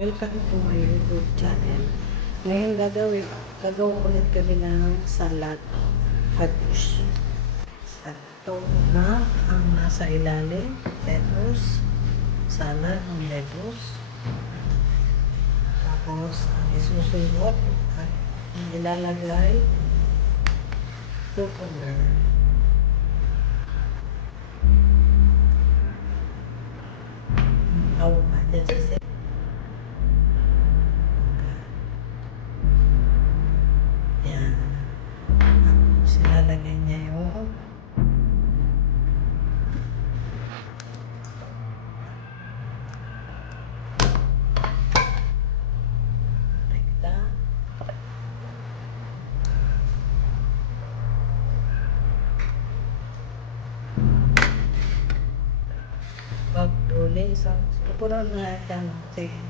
Welcome to my YouTube channel. Ngayon gagawin ulit kami ng salad fattoush. Ito na ang nasa ilalim, lettuce, salad ng lettuce. Tapos ang isusunod ay ilalagay cucumber. Dyan sa set. Yan. Tapos ilalagay niya yung tekta. Pag-uli, pupunan na yan. Sige.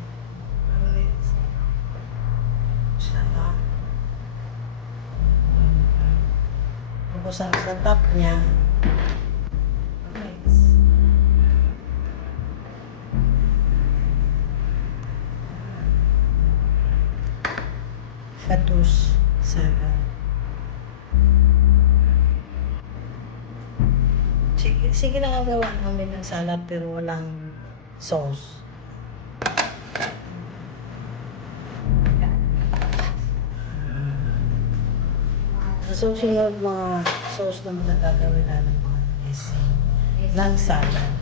Tapos sa top niya, fattoush salad. Sige na nga gawa namin ng salad pero walang sauce. So, sunod mga sauce na magagawin na ng mga dressing ng salad.